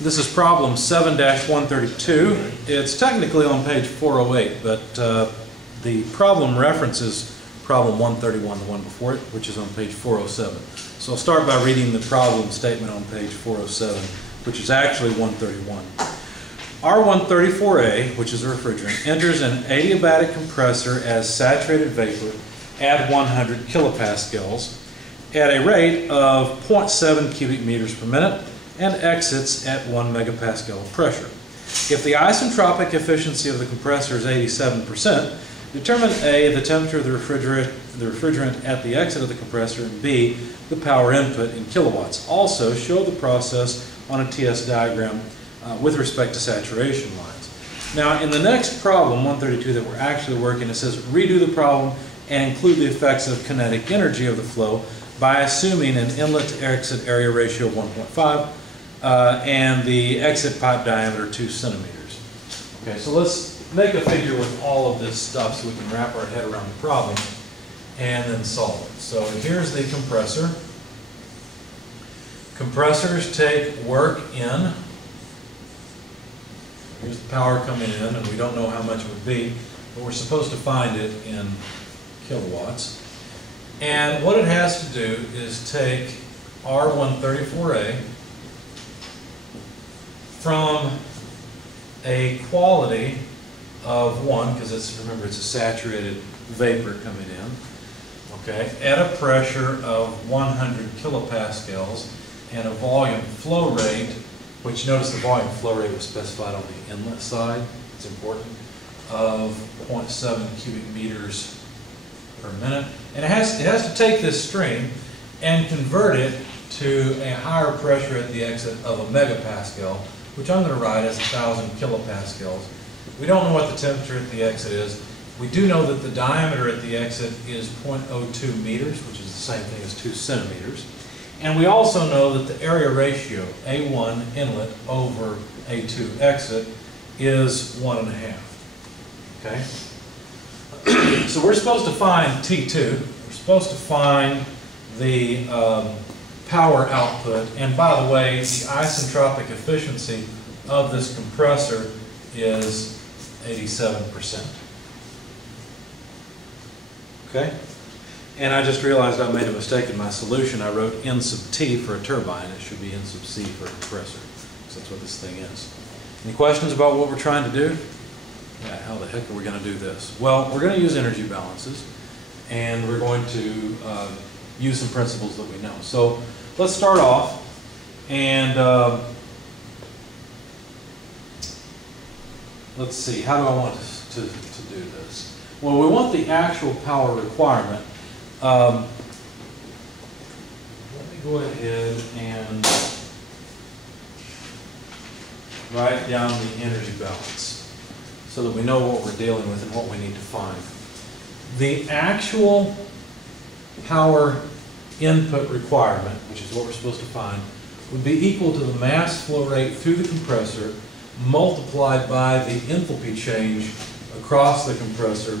This is problem 7-132. It's technically on page 408, but the problem references problem 131, the one before it, which is on page 407. So I'll start by reading the problem statement on page 407, which is actually 131. R134A, which is a refrigerant, enters an adiabatic compressor as saturated vapor at 100 kilopascals at a rate of 0.7 cubic meters per minute and exits at 1 megapascal of pressure. If the isentropic efficiency of the compressor is 87%, determine A, the temperature of the refrigerant at the exit of the compressor, and B, the power input in kilowatts. Also, show the process on a TS diagram with respect to saturation lines. Now, in the next problem, 132, that we're actually working, it says redo the problem and include the effects of kinetic energy of the flow by assuming an inlet to exit area ratio of 1.5 and the exit pipe diameter 2 centimeters. Okay, so let's make a figure with all of this stuff so we can wrap our head around the problem and then solve it. So here's the compressor. Compressors take work in. Here's the power coming in, and we don't know how much it would be, but we're supposed to find it in kilowatts. And what it has to do is take R134A from a quality of 1, because it's, remember, it's a saturated vapor coming in, okay, at a pressure of 100 kilopascals and a volume flow rate, which notice the volume flow rate was specified on the inlet side, it's important, of 0.7 cubic meters per minute. And it has to take this stream and convert it to a higher pressure at the exit of a megapascal, which I'm going to write as 1,000 kilopascals. We don't know what the temperature at the exit is. We do know that the diameter at the exit is 0.02 meters, which is the same thing as 2 centimeters. And we also know that the area ratio, A1 inlet over A2 exit, is 1.5. Okay? So we're supposed to find T2. We're supposed to find the power output. And by the way, the isentropic efficiency of this compressor is 87%. Okay? And I just realized I made a mistake in my solution. I wrote N sub T for a turbine. It should be N sub C for a compressor. So that's what this thing is. Any questions about what we're trying to do? Yeah, how the heck are we going to do this? Well, we're going to use energy balances, and we're going to use some principles that we know. So let's start off, and let's see, how do I want to do this? Well, we want the actual power requirement. Let me go ahead and write down the energy balance so that we know what we're dealing with and what we need to find. The actual power input requirement, which is what we're supposed to find, would be equal to the mass flow rate through the compressor multiplied by the enthalpy change across the compressor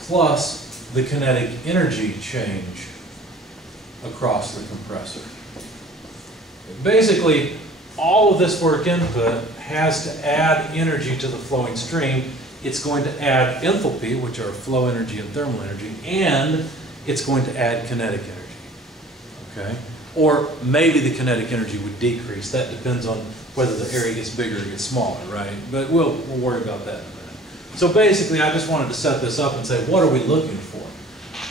plus the kinetic energy change across the compressor. Basically, all of this work input has to add energy to the flowing stream. It's going to add enthalpy, which are flow energy and thermal energy, and it's going to add kinetic energy. Okay? Or maybe the kinetic energy would decrease. That depends on whether the area gets bigger or gets smaller, right? But we'll worry about that in a minute. So basically, I just wanted to set this up and say, what are we looking for?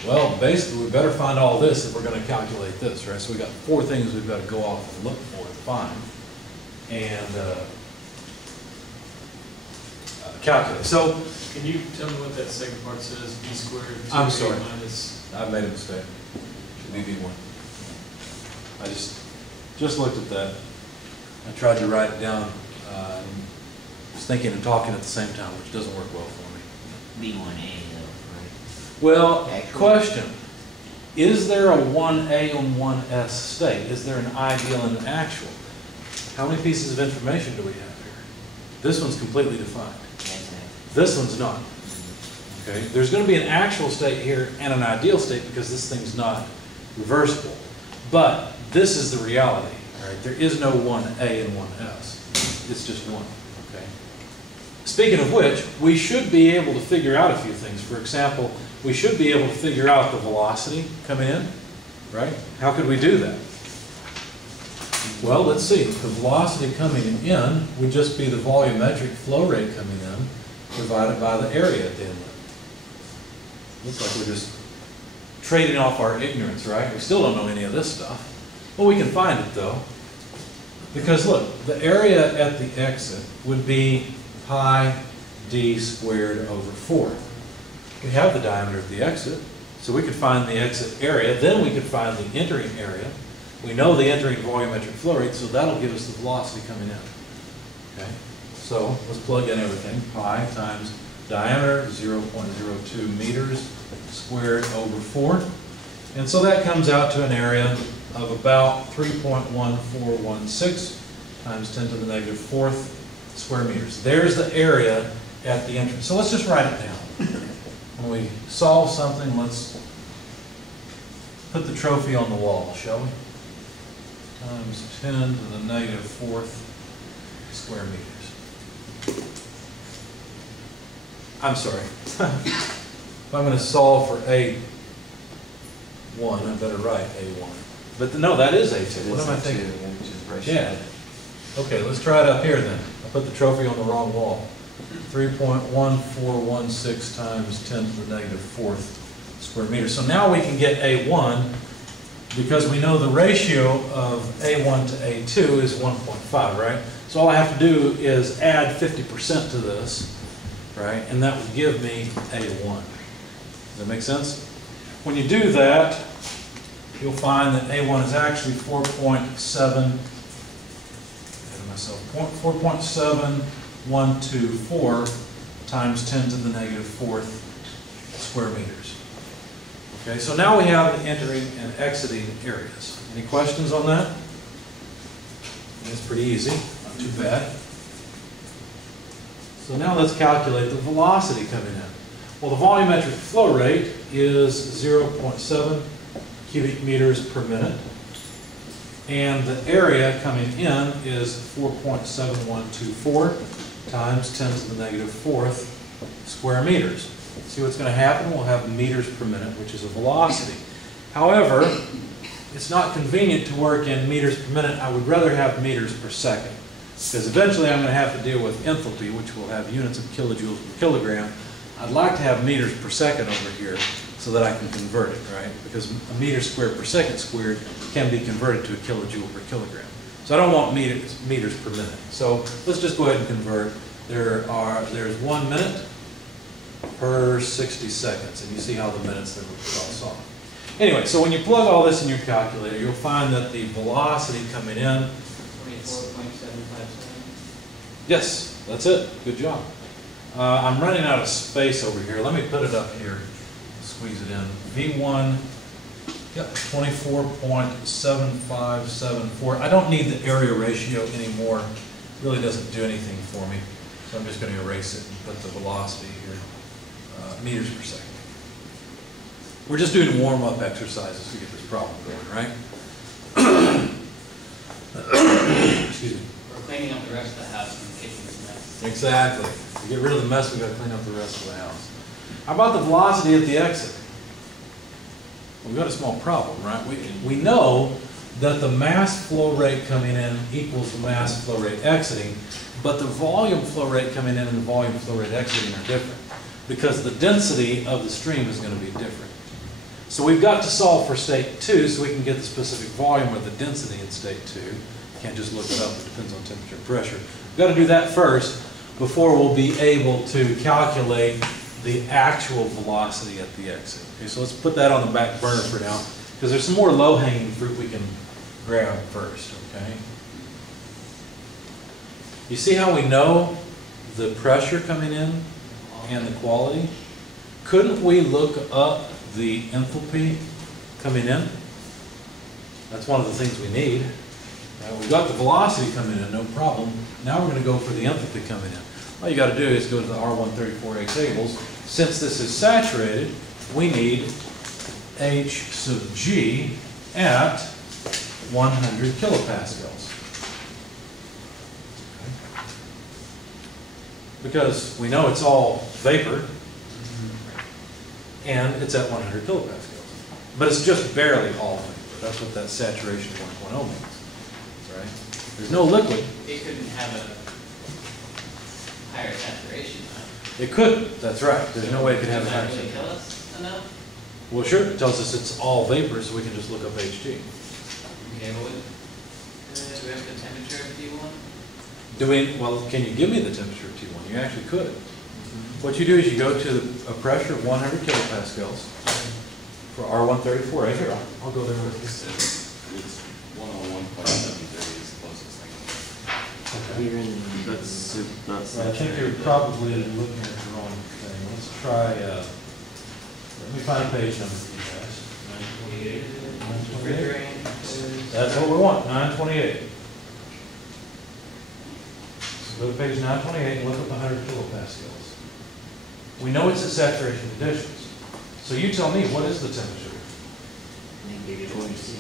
Well, basically, we better find all this if we're going to calculate this, right? So we've got 4 things we've got to go off and look for and find and calculate. So, can you tell me what that second part says? B squared. I'm sorry. Minus. I made a mistake. Should be B1. I just looked at that. I tried to write it down. I was thinking and talking at the same time, which doesn't work well for me. B1A though, right? Well, Actual. Question. Is there a 1A and 1S state? Is there an ideal and an actual? How many pieces of information do we have here? This one's completely defined. This one's not. Okay? There's going to be an actual state here and an ideal state because this thing's not reversible. But this is the reality. Right? There is no 1A and 1S. it's just 1, okay? Speaking of which, we should be able to figure out a few things. For example, we should be able to figure out the velocity coming in, right? How could we do that? Well, let's see. The velocity coming in would just be the volumetric flow rate coming in divided by the area at the inlet. Looks like we're just trading off our ignorance, right? We still don't know any of this stuff. Well, we can find it though. Because look, the area at the exit would be pi d squared over 4. We have the diameter at the exit, so we could find the exit area, then we could find the entering area. We know the entering volumetric flow rate, so that'll give us the velocity coming in. Okay? So let's plug in everything. Pi times diameter, 0.02 meters squared over 4. And so that comes out to an area of about 3.1416 times 10 to the negative 4th square meters. There's the area at the entrance. So let's just write it down. When we solve something, let's put the trophy on the wall, shall we? Times 10 to the negative 4th square meters. I'm sorry. If I'm going to solve for A1, I better write A1. But no, that is A2. What am I thinking? Yeah. Okay, let's try it up here then. I put the trophy on the wrong wall. 3.1416 times 10 to the negative 4th square meters. So now we can get A1 because we know the ratio of A1 to A2 is 1.5, right? So all I have to do is add 50% to this, right? And that would give me A1. Does that make sense? When you do that, you'll find that A1 is actually 4.7124 times 10 to the negative 4th square meters. Okay, so now we have the entering and exiting areas. Any questions on that? It's pretty easy, not too bad. So now let's calculate the velocity coming in. Well, the volumetric flow rate is 0.7 cubic meters per minute. And the area coming in is 4.7124 times 10 to the negative 4th square meters. See what's going to happen? We'll have meters per minute, which is a velocity. However, it's not convenient to work in meters per minute. I would rather have meters per second. Because eventually I'm going to have to deal with enthalpy, which will have units of kilojoules per kilogram. I'd like to have meters per second over here so that I can convert it, right? Because a meter squared per second squared can be converted to a kilojoule per kilogram. So I don't want meters per minute. So let's just go ahead and convert. There's 1 minute per 60 seconds. And you see how the minutes that we cross off. Anyway, so when you plug all this in your calculator, you'll find that the velocity coming in, 24.757. yes, that's it. Good job. I'm running out of space over here. Let me put it up here. Squeeze it in. V1, yep, 24.7574. I don't need the area ratio anymore. It really doesn't do anything for me. So I'm just going to erase it and put the velocity here. Meters per second. We're just doing warm-up exercises to get this problem going, right? Excuse me. We're cleaning up the rest of the house and taking this mess. Exactly. To get rid of the mess, we've got to clean up the rest of the house. How about the velocity at the exit? Well, we've got a small problem, right? We know that the mass flow rate coming in equals the mass flow rate exiting, but the volume flow rate coming in and the volume flow rate exiting are different because the density of the stream is going to be different. So we've got to solve for state 2 so we can get the specific volume or the density in state 2. Can't just look it up, it depends on temperature and pressure. We've got to do that first before we'll be able to calculate the actual velocity at the exit. Okay, so let's put that on the back burner for now because there's some more low-hanging fruit we can grab first, okay? You see how we know the pressure coming in and the quality? Couldn't we look up the enthalpy coming in? That's one of the things we need. We've got the velocity coming in, no problem. Now we're going to go for the enthalpy coming in. All you got to do is go to the R134A tables. Since this is saturated, we need H sub G at 100 kilopascals. Okay. because we know it's all vapor, and it's at 100 kilopascals. But it's just barely all vapor. That's what that saturation 1.0 means, right? There's no liquid. It couldn't have a higher saturation, right? It couldn't, that's right. There's no way it could have a higher Does that really saturation. tell us enough? Well, sure, it tells us it's all vapor, so we can just look up HG. Okay, well, do we have the temperature of T1? Well, can you give me the temperature of T1? You actually could. What you do is you go to a pressure of 100 kilopascals for R134A. Here, I'll go there with you. It's 101.730 is the closest thing. Here in that's not I think you're probably looking at the wrong thing. Let's try, let me find a page number for you guys. 928. That's what we want, 928. So go to page 928 and look up 100 kilopascals. We know it's at saturation conditions. So you tell me, what is the temperature? negative 26.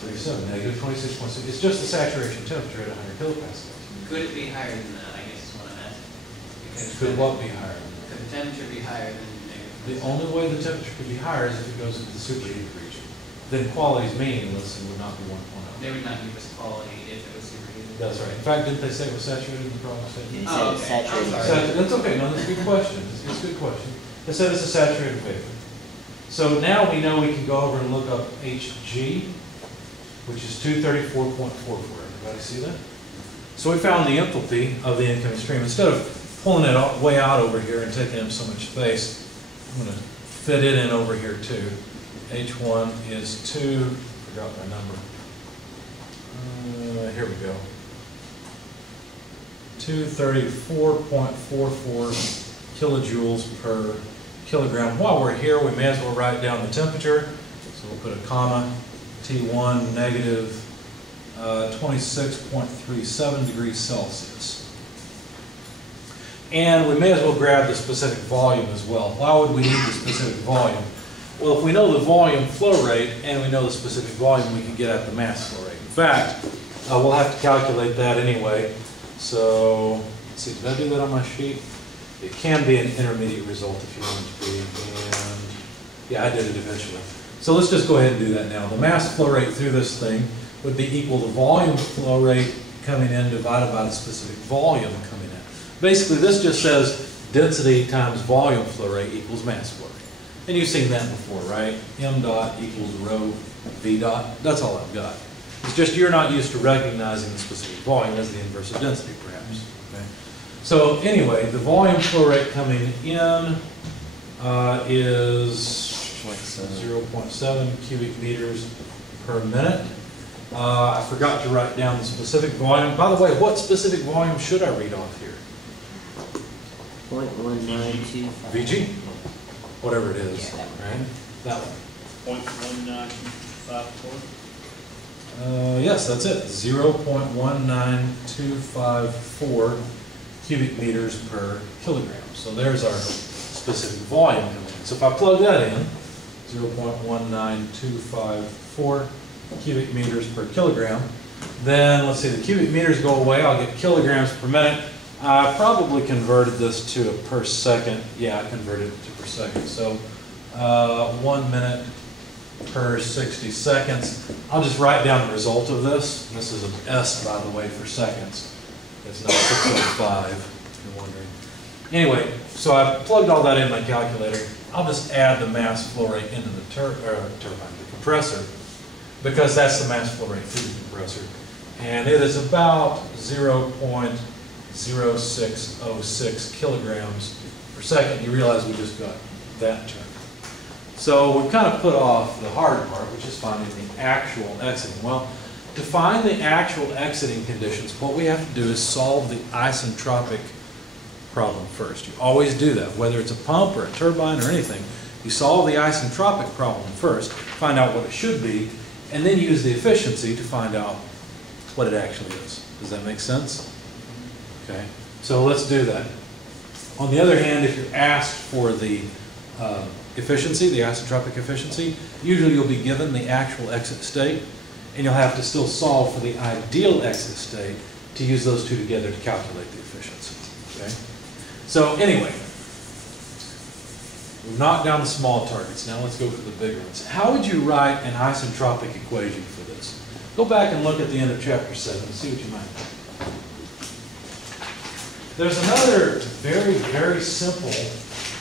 37, negative 26.6. It's just the saturation temperature at 100 kilopascals. Could it be higher than that, I guess is what I'm asking. Because Could what be higher? Could the temperature be higher than The negative? only way the temperature could be higher is if it goes into the superheated region. Then quality is meaningless and would not be 1.0. They would not give us quality if it was superheated. That's right. In fact, didn't they say it was saturated in the problem statement? It Oh, said okay. I'm saturated. sorry. That's okay. No, that's a good question. It's a good question. They said it's a saturated vapor. So now we know we can go over and look up Hg, which is 234.44. Everybody see that? So we found the enthalpy of the incoming stream. Instead of pulling it way out over here and taking up so much space, I'm going to fit it in over here too. H1 is 2, forgot my number. Here we go. 234.44 kilojoules per kilogram. While we're here, we may as well write down the temperature. So we'll put a comma, T1 negative 26.37 degrees Celsius. And we may as well grab the specific volume as well. Why would we need the specific volume? Well, if we know the volume flow rate and we know the specific volume, we can get at the mass flow rate. In fact, we'll have to calculate that anyway. So, let's see, did I do that on my sheet? It can be an intermediate result if you want it to be. And yeah, I did it eventually. So let's just go ahead and do that now. The mass flow rate through this thing would be equal to volume flow rate coming in divided by the specific volume coming in. Basically, this just says density times volume flow rate equals mass flow rate. And you've seen that before, right? M dot equals rho V dot. That's all I've got. It's just you're not used to recognizing the specific volume as the inverse of density, perhaps. Okay? So anyway, the volume flow rate coming in is 0.7 cubic meters per minute. I forgot to write down the specific volume. By the way, what specific volume should I read off here? 0.1925. VG, whatever it is, Yeah, that one. right? That one. 0.1954. Yes, that's it. 0.19254 cubic meters per kilogram. So there's our specific volume coming in. So if I plug that in, 0.19254 cubic meters per kilogram, then let's see, the cubic meters go away. I'll get kilograms per minute. I probably converted this to a per second. Yeah, I converted it to per second. So 1 minute per 60 seconds. I'll just write down the result of this. This is an S, by the way, for seconds. It's not 605, if you're wondering. Anyway, so I plugged all that in my calculator. I'll just add the mass flow rate into the the compressor, because that's the mass flow rate through the compressor. And it is about 0.0606 kilograms per second. You realize we just got that term. So we've kind of put off the hard part, which is finding the actual exiting. Well, to find the actual exiting conditions, what we have to do is solve the isentropic problem first. You always do that, whether it's a pump or a turbine or anything. You solve the isentropic problem first, find out what it should be, and then use the efficiency to find out what it actually is. Does that make sense? Okay, so let's do that. On the other hand, if you're asked for the efficiency, the isentropic efficiency, usually you'll be given the actual exit state, and you'll have to still solve for the ideal exit state to use those two together to calculate the efficiency. Okay? So anyway, we've knocked down the small targets. Now let's go for the bigger ones. How would you write an isentropic equation for this? Go back and look at the end of chapter 7 and see what you might think. There's another very, very simple,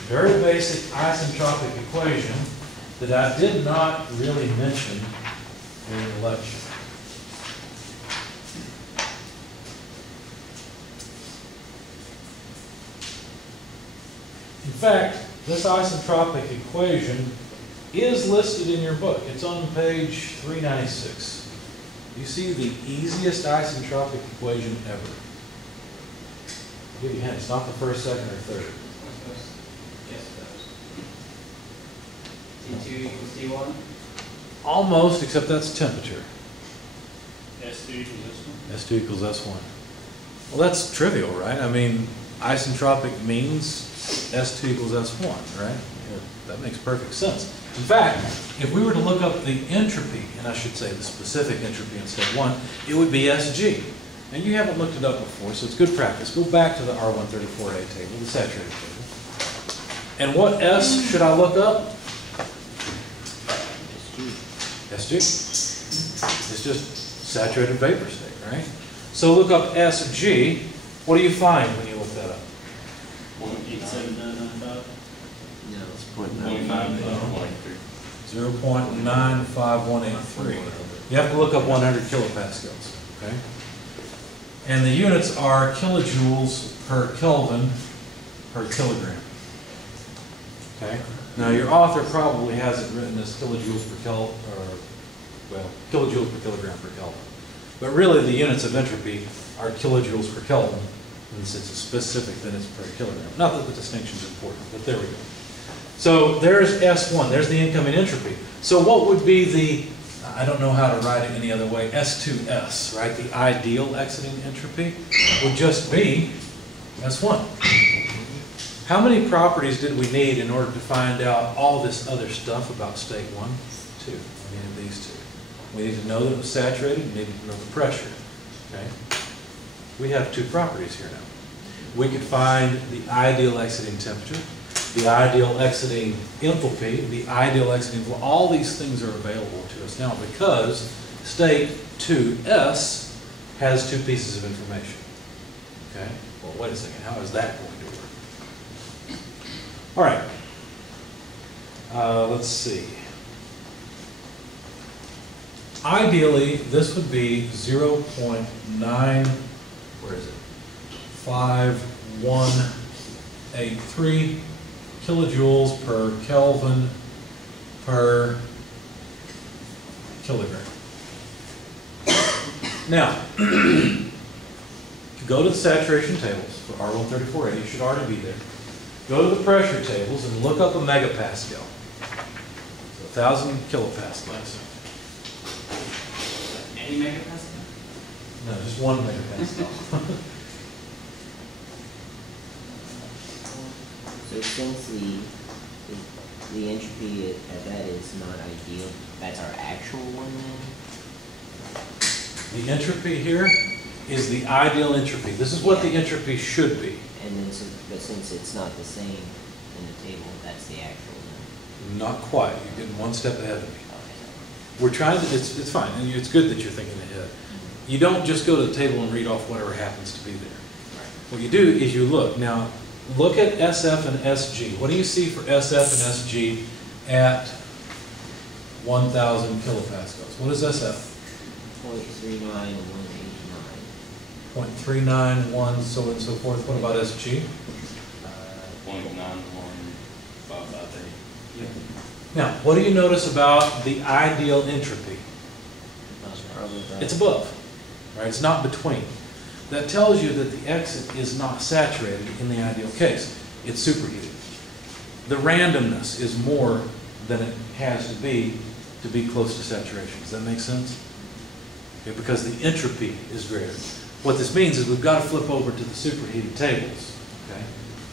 very basic isentropic equation that I did not really mention during the lecture. In fact, this isentropic equation is listed in your book. It's on page 396. You see the easiest isentropic equation ever. I'll give you a hint. It's not the first, second, or third. Yes, it does. T2 equals T1? Almost, except that's temperature. S2 equals S1. S2 equals S1. Well, that's trivial, right? I mean, isentropic means S2 equals S1, right? Yeah, that makes perfect sense. In fact, if we were to look up the entropy, and I should say the specific entropy in step 1, it would be SG. And you haven't looked it up before, so it's good practice. Go back to the R134A table, the saturated table. And what S should I look up? SG. It's just saturated vapor state, right? So look up SG. What do you find when you look that up? 1.87995. No, it's 0.95183. You have to look up 100 kilopascals, okay? And the units are kilojoules per Kelvin per kilogram. Okay? Now your author probably has it written as kilojoules per kilojoules per kilogram per Kelvin. But really the units of entropy are kilojoules per Kelvin. And since it's specific, then it's per kilogram. Not that the distinction is important, but there we go. So there's S1, there's the incoming entropy. So what would be the, I don't know how to write it any other way, S2S, right? The ideal exiting entropy would just be S1. How many properties did we need in order to find out all this other stuff about state 1? 2. We needed these two. We need to know that it was saturated, we needed to know the pressure. Okay? We have 2 properties here now. We could find the ideal exiting temperature, the ideal exiting enthalpy, the ideal exiting flow. All these things are available to us now because state 2S has 2 pieces of information. Okay? Well, wait a second. How is that going to work? All right. Let's see. Ideally, this would be 0.9, where is it? 5183 kilojoules per Kelvin per kilogram. Now, go to the saturation tables for R134A. You should already be there. Go to the pressure tables and look up a megapascal. So 1,000 kilopascals. Any megapascal? No, just 1 megapascal. So since the entropy at that is not ideal, that's our actual one then? The entropy here is the ideal entropy. This is what the entropy should be. And then, but since it's not the same in the table, that's the actual one. Not quite. You're getting one step ahead of me. Okay. We're trying to, it's fine, and it's good that you're thinking ahead. You don't just go to the table and read off whatever happens to be there. What you do is you look. Now, look at SF and SG. What do you see for SF and SG at 1,000 kilopascals? What is SF? 0.39189. 0.391, so on and so forth. What about SG? 0.91558. Now, what do you notice about the ideal entropy? It's above, right? It's not between. That tells you that the exit is not saturated in the ideal case. It's superheated. The randomness is more than it has to be close to saturation. Does that make sense? Okay, because the entropy is greater. What this means is we've got to flip over to the superheated tables. Okay?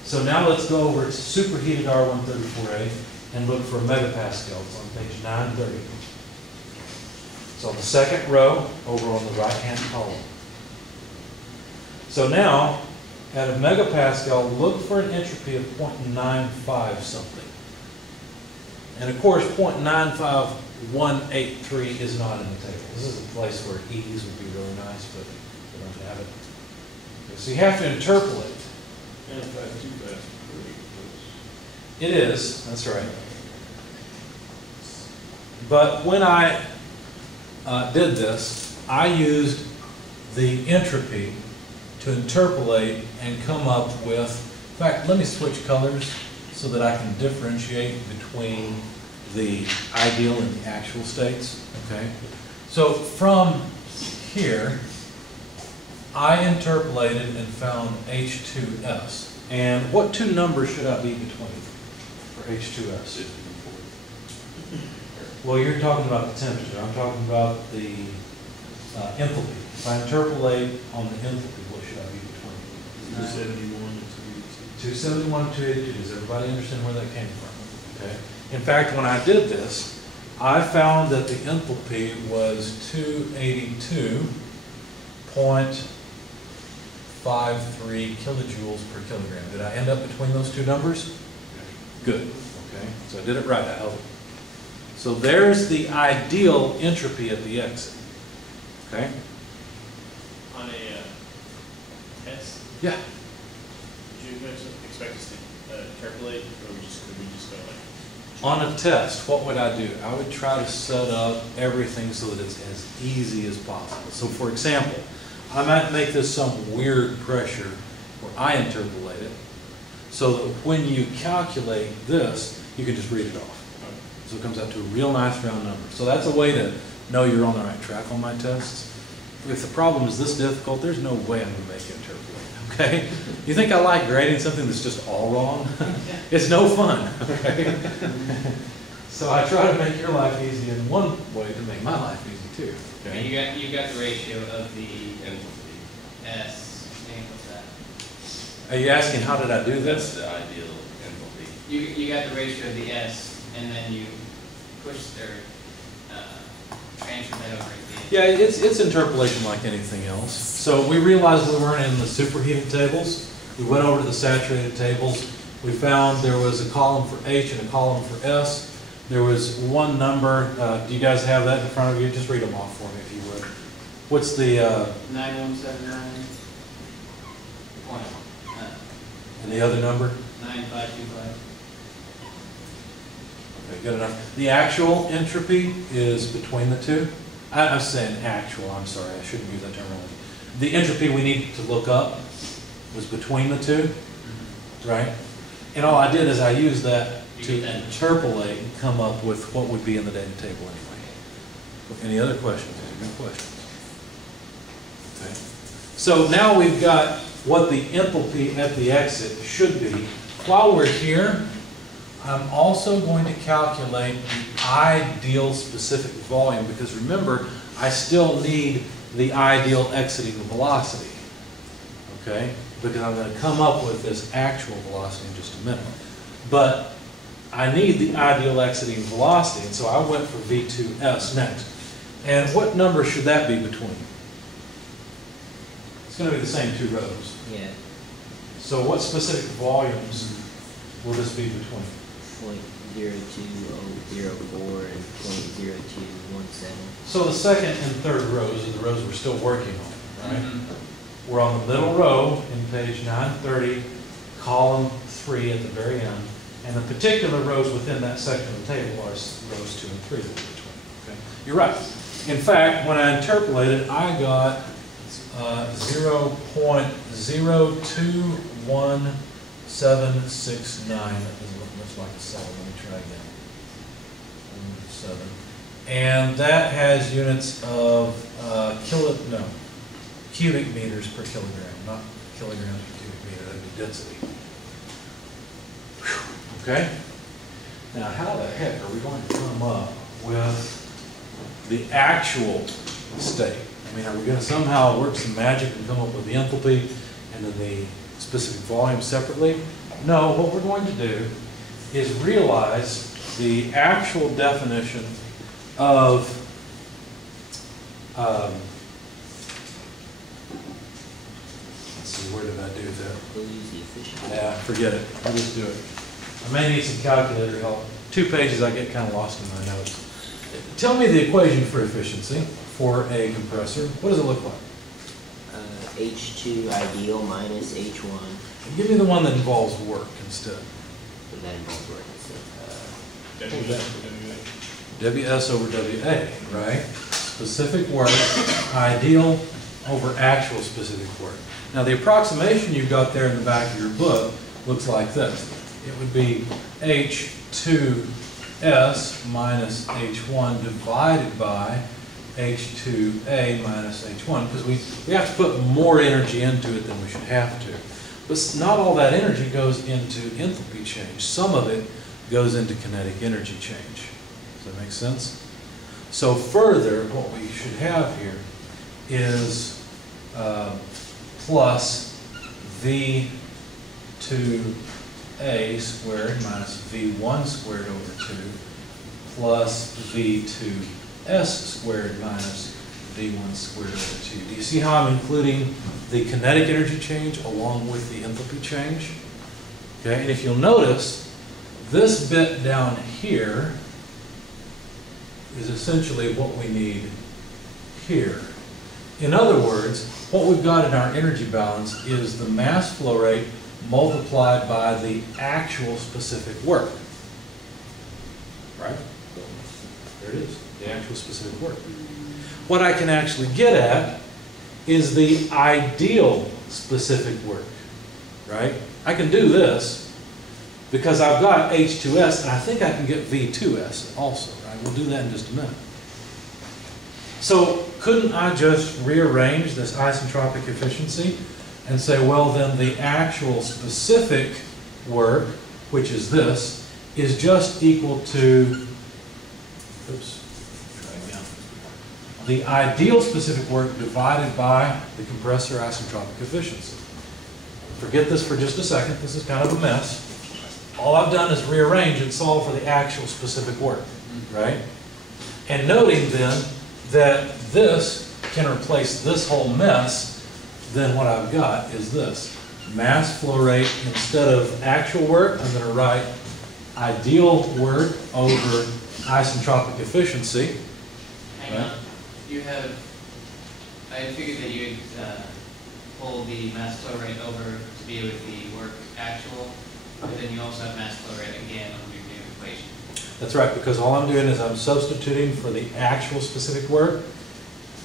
So now let's go over to superheated R134A and look for megapascals on page 930. So on the second row, over on the right-hand column. So now, at a megapascal, look for an entropy of 0.95 something. And of course, 0.95183 is not in the table. This is a place where E's would be really nice, but we don't have it. Okay, so you have to interpolate. And in fact, too fast, pretty It is, that's right. But when I did this, I used the entropy to interpolate and come up with, in fact, let me switch colors so that I can differentiate between the ideal and the actual states, okay? So from here, I interpolated and found H2S. And what two numbers should I be between for H2S? Well, you're talking about the temperature. I'm talking about the enthalpy. If I interpolate on the enthalpy, what should I be between? 271 and 271 and 282. Does everybody understand where that came from? Okay. In fact, when I did this, I found that the enthalpy was 282.53 kilojoules per kilogram. Did I end up between those two numbers? Good. Okay. So I did it right, I hope. So there's the ideal entropy at the exit. Okay? On a test, Yeah. would you guys expect us to interpolate, or could we just go like? On a test, what would I do? I would try to set up everything so that it's as easy as possible. So for example, I might make this some weird pressure where I interpolate it so that when you calculate this, you can just read it off. So it comes out to a real nice round number. So that's a way to know you're on the right track on my tests. If the problem is this difficult, there's no way I'm going to make you interpolate, okay? You think I like grading something that's just all wrong? It's no fun, okay? So I try to make your life easy in one way to make my life easy too, Okay, okay? you got the ratio of the S, what's that? Are you asking how did I do That's this? the ideal enthalpy. You got the ratio of the S, and then you push or transfer that over to the. Yeah, it's interpolation like anything else. So we realized we weren't in the superheated tables. We went over to the saturated tables. We found there was a column for H and a column for S. There was one number. Do you guys have that in front of you? Just read them off for me if you would. What's the 9179. and the other number? 9525. Okay, good enough. The actual entropy is between the two. I'm saying actual, I'm sorry, I shouldn't use that terminology. The entropy we need to look up was between the two, right? And all I did is I used that to interpolate and come up with what would be in the data table anyway. Any other questions? Any good questions? Okay. So now we've got what the enthalpy at the exit should be. While we're here, I'm also going to calculate the ideal specific volume because remember, I still need the ideal exiting velocity, okay? Because I'm going to come up with this actual velocity in just a minute. But I need the ideal exiting velocity, and so I went for V2S next. And what number should that be between? It's going to be the same two rows. Yeah, So what specific volumes will this be between? 0.02004 and 0.0217. So the second and third rows are the rows we're still working on, right? Mm-hmm. We're on the middle row in page 930, column 3 at the very end, and the particular rows within that section of the table are rows 2 and 3 that we're between. Okay? You're right. In fact, when I interpolated, I got 0.021769 is what looks like a 7. Let me try again. 7. And that has units of cubic meters per kilogram, not kilograms per cubic meter. That'd be density. Whew. Okay? Now, how the heck are we going to come up with the actual state? I mean, are we going to somehow work some magic and come up with the enthalpy and then the specific volume separately? No, what we're going to do is realize the actual definition of let's see, Where did I do that? We'll use the efficiency. Yeah, forget it. I'll just do it. I may need some calculator help. 2 pages, I get kind of lost in my notes. Tell me the equation for efficiency for a compressor. What does it look like? H2 ideal minus H1. Give me the one that involves work instead. But that involves work instead. WS over WA, right? Specific work, ideal over actual specific work. Now the approximation you've got there in the back of your book looks like this. It would be H2S minus H1 divided by H2A minus H1, because we have to put more energy into it than we should have to. But not all that energy goes into enthalpy change. Some of it goes into kinetic energy change. Does that make sense? So further, what we should have here is plus V2A squared minus V1 squared over 2 plus V2S squared minus V1 squared over 2. Do you see how I'm including the kinetic energy change along with the enthalpy change? Okay, and if you'll notice, this bit down here is essentially what we need here. In other words, what we've got in our energy balance is the mass flow rate multiplied by the actual specific work. Right? There it is, the actual specific work. What I can actually get at is the ideal specific work. Right? I can do this because I've got H2S and I think I can get V2S also. Right? We'll do that in just a minute. So couldn't I just rearrange this isentropic efficiency and say, well, then the actual specific work, which is this, is just equal to, oops, try again, the ideal specific work divided by the compressor isentropic efficiency. Forget this for just a second. This is kind of a mess. All I've done is rearrange and solve for the actual specific work, right? And noting then that this can replace this whole mess, then what I've got is this. Mass flow rate, instead of actual work, I'm going to write ideal work over isentropic efficiency. Hang on. You have, I figured that you would pull the mass flow rate over to be with the work actual, but then you also have mass flow rate again on your new equation. That's right, because all I'm doing is I'm substituting for the actual specific work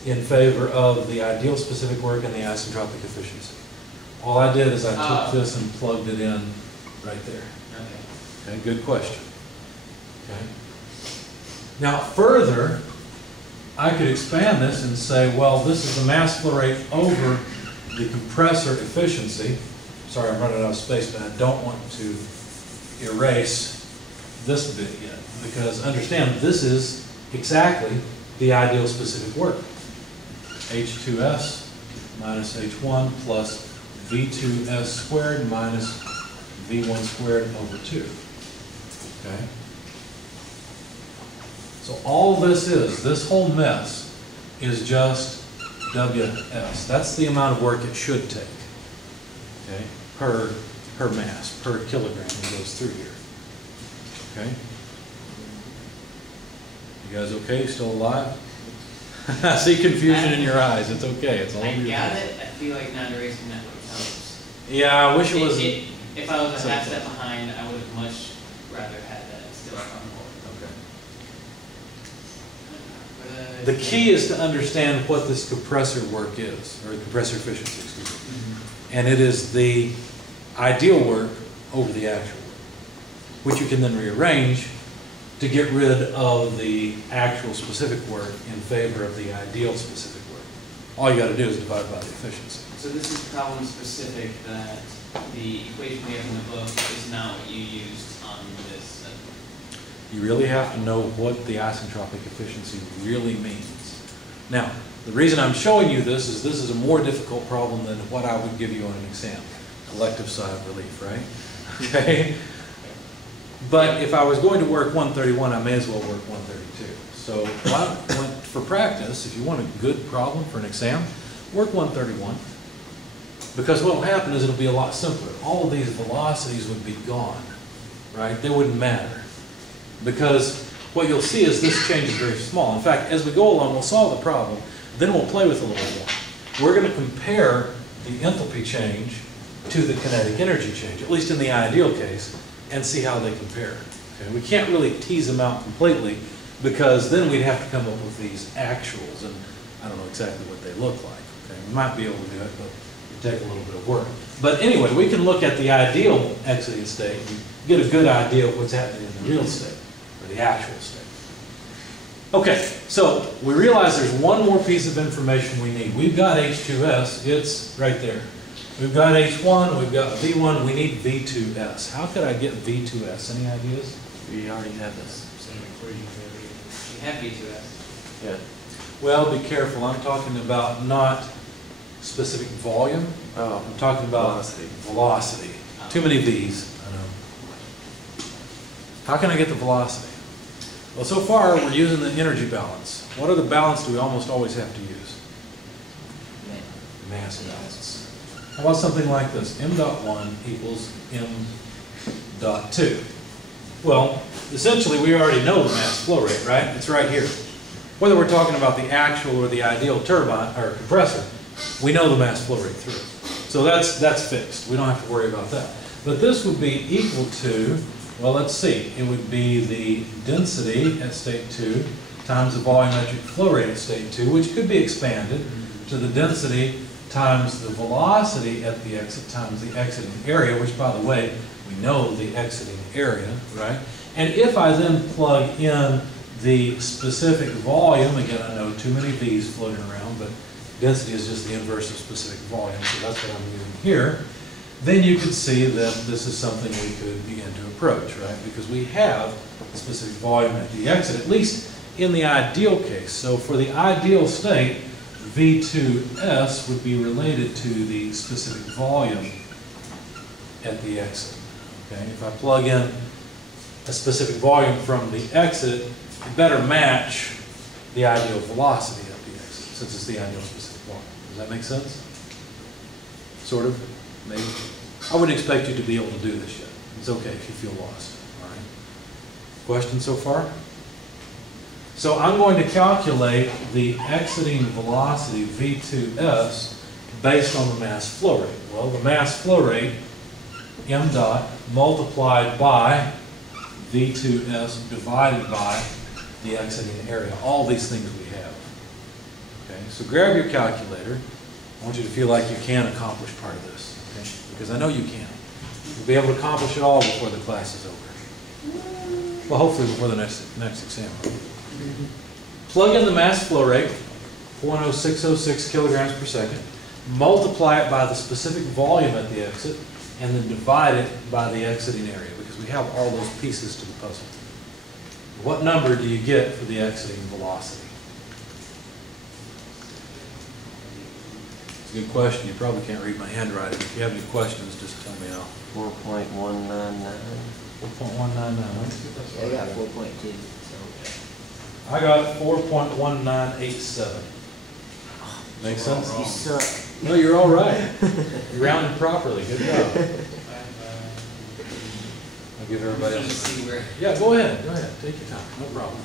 in favor of the ideal specific work and the isentropic efficiency. All I did is I took this and plugged it in right there. Okay, good question. Okay. Now further, I could expand this and say, well, this is the mass flow rate over the compressor efficiency. Sorry, I'm running out of space, but I don't want to erase this bit yet, because understand, this is exactly the ideal specific work. H2S minus H1 plus V2S squared minus V1 squared over 2. Okay? So all this is, this whole mess, is just WS. That's the amount of work it should take, okay, per mass, per kilogram that goes through here. Okay? You guys okay? Still alive? I see confusion in your eyes. It's okay. It's all I over your got head. it. I feel like not erasing that would help. Yeah, I wish it was. If I was a half step behind, I would have much rather had that still on board. Okay. The key is to understand what this compressor work is, or compressor efficiency, excuse me. And it is the ideal work over the actual work, which you can then rearrange to get rid of the actual specific work in favor of the ideal specific work. All you got to do is divide by the efficiency. So this is problem specific, that the equation we have in the book is not what you used on this. You really have to know what the isentropic efficiency really means. Now, the reason I'm showing you this is a more difficult problem than what I would give you on an exam. Collective sigh of relief, right? Okay? But if I was going to work 131, I may as well work 132. So for practice, if you want a good problem for an exam, work 131. Because what will happen is it'll be a lot simpler. All of these velocities would be gone, right? They wouldn't matter. Because what you'll see is this change is very small. In fact, as we go along, we'll solve the problem, then we'll play with it a little more. We're going to compare the enthalpy change to the kinetic energy change, at least in the ideal case, and see how they compare. Okay? We can't really tease them out completely, because then we'd have to come up with these actuals, and I don't know exactly what they look like. Okay? We might be able to do it, but it'd take a little bit of work. But anyway, we can look at the ideal exiting state and get a good idea of what's happening in the real state, or the actual state. Okay, so we realize there's one more piece of information we need. We've got H2S, it's right there. We've got H1, we've got V1, we need V2S. How could I get V2S? Any ideas? We already have this. Same equation. You have V2S. Yeah. Well, be careful. I'm talking about not specific volume. Oh, I'm talking about velocity. velocity. Too many V's, I know. How can I get the velocity? Well, so far we're using the energy balance. What other balance do we almost always have to use? Mass balance. How about something like this? M dot 1 equals M dot 2. Well, essentially we already know the mass flow rate, right? It's right here. Whether we're talking about the actual or the ideal turbine or compressor, we know the mass flow rate through it. So that's fixed. We don't have to worry about that. But this would be equal to, well, let's see. It would be the density at state 2 times the volumetric flow rate at state 2, which could be expanded to the density times the velocity at the exit times the exiting area, which, by the way, we know the exiting area, right? And if I then plug in the specific volume, again, I know too many V's floating around, but density is just the inverse of specific volume, so that's what I'm using here. Then you could see that this is something we could begin to approach, right? Because we have a specific volume at the exit, at least in the ideal case. So for the ideal state, V2S would be related to the specific volume at the exit. Okay? If I plug in a specific volume from the exit, it better match the ideal velocity at the exit, since it's the ideal specific volume. Does that make sense? Sort of? Maybe? I wouldn't expect you to be able to do this yet. It's okay if you feel lost. All right. Questions so far? So I'm going to calculate the exiting velocity, V2S, based on the mass flow rate. Well, the mass flow rate, m dot, multiplied by V2S divided by the exiting area. All these things we have. Okay, so grab your calculator. I want you to feel like you can accomplish part of this, okay? Because I know you can. You'll be able to accomplish it all before the class is over. Well, hopefully before the next exam. Plug in the mass flow rate, 0.0606 kilograms per second, multiply it by the specific volume at the exit, and then divide it by the exiting area, because we have all those pieces to the puzzle. What number do you get for the exiting velocity? It's a good question. You probably can't read my handwriting. If you have any questions, just tell me out. 4.199. 4.199. I got 4.2. I got 4.1987. Make sense? You suck. No, you're all right. You rounded properly. Good job. I'll give everybody else. See where. Yeah, go ahead. Go ahead. Take your time. No problem.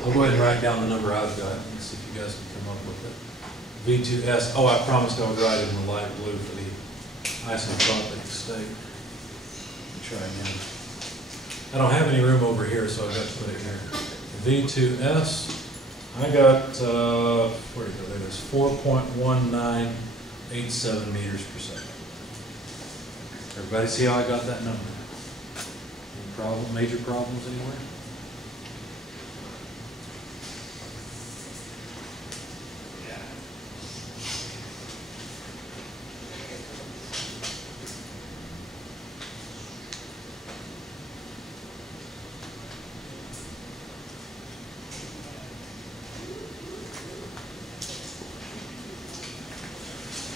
I'll go ahead and write down the number I've got and see if you guys can come up with it. V2S. Oh, I promised I would write it in the light blue for the isentropic state. Let me try again. I don't have any room over here, so I've got to put it here. V2S. I got, where did it go? There it is, 4.1987 meters per second. Everybody see how I got that number? Any problem, major problems anywhere?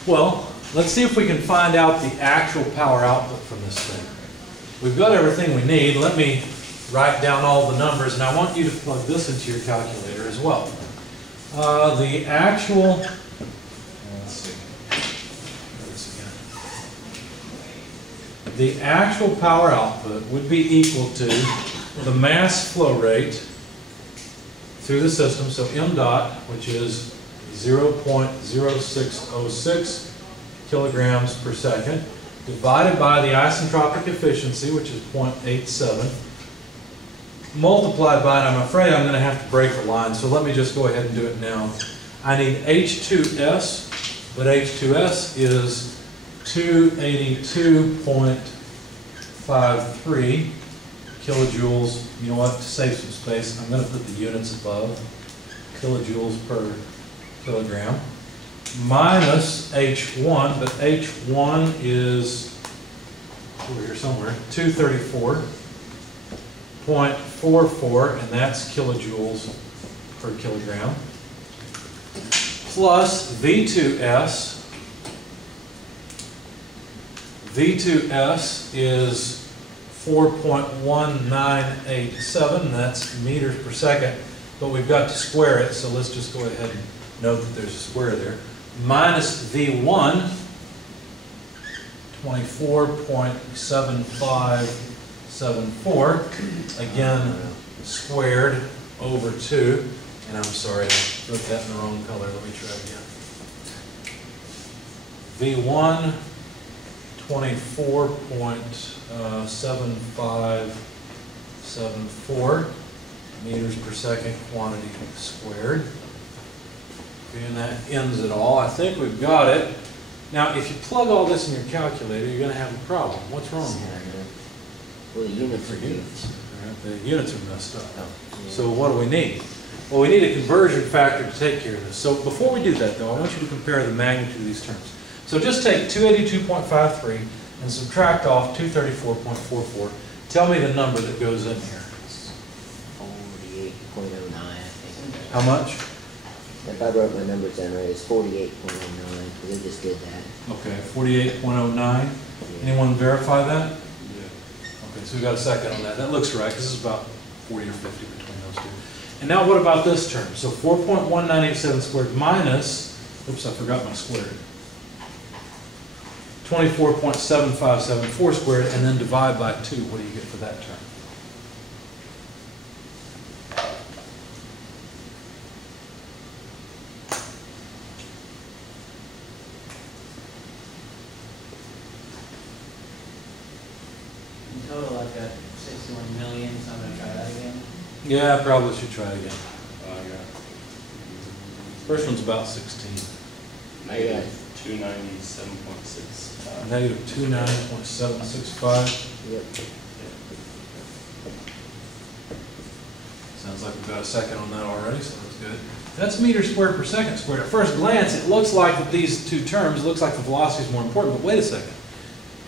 Well, let's see if we can find out the actual power output from this thing. We've got everything we need. Let me write down all the numbers, and I want you to plug this into your calculator as well. The actual, let's see, this again. The actual power output would be equal to the mass flow rate through the system, so m dot, which is 0.0606 kilograms per second, divided by the isentropic efficiency, which is 0.87, multiplied by, and I'm afraid I'm going to have to break the line, so let me just go ahead and do it now. I need H2S, but H2S is 282.53 kilojoules. You know what, to save some space, I'm going to put the units above, kilojoules per kilogram, minus H1, but H1 is over here somewhere, 234.44, and that's kilojoules per kilogram, plus V2S. V2S is 4.1987, that's meters per second, but we've got to square it, so let's just go ahead and note that there's a square there. Minus V1, 24.7574, again squared over 2, and I'm sorry, I wrote that in the wrong color, let me try again. V1, 24.7574 meters per second quantity squared. And that ends it all. I think we've got it. Now, if you plug all this in your calculator, you're going to have a problem. What's wrong here? Well, the units are units. Right? The units are messed up. Oh, yeah. So what do we need? Well, we need a conversion factor to take care of this. So before we do that, though, I want you to compare the magnitude of these terms. So just take 282.53 and subtract off 234.44. Tell me the number that goes in here. 48.09, I think. How much? If I wrote my numbers down right, it's 48.09, because I just did that. Okay, 48.09. Anyone verify that? Okay, so we got a second on that. That looks right, because it's about 40 or 50 between those two. And now what about this term? So 4.1987 squared minus, oops, I forgot my squared. 24.7574 squared, and then divide by 2. What do you get for that term? In total, I've got 61 million, so I'm going to try that again. Yeah, I probably should try it again. First one's about 16. Negative 297.6. Negative 29.765. Yep. Sounds like we've got a second on that already, so that's good. That's meters squared per second squared. At first glance, it looks like that these two terms, it looks like the velocity is more important, but wait a second.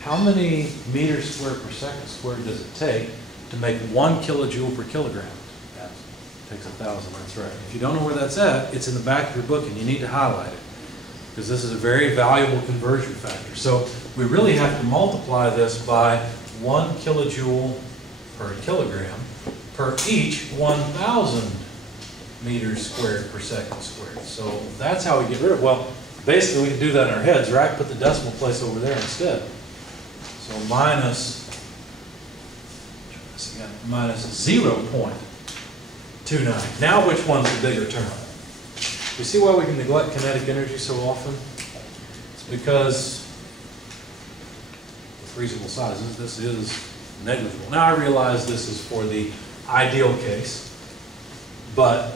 How many meters squared per second squared does it take to make 1 kilojoule per kilogram? It takes 1,000, that's right. If you don't know where that's at, it's in the back of your book and you need to highlight it, because this is a very valuable conversion factor. So we really have to multiply this by 1 kilojoule per kilogram per each 1,000 meters squared per second squared. So that's how we get rid of, well, basically we can do that in our heads, right? Put the decimal place over there instead. So minus 0.29. Now which one's the bigger term? You see why we can neglect kinetic energy so often? It's because with reasonable sizes, this is negligible. Now I realize this is for the ideal case, but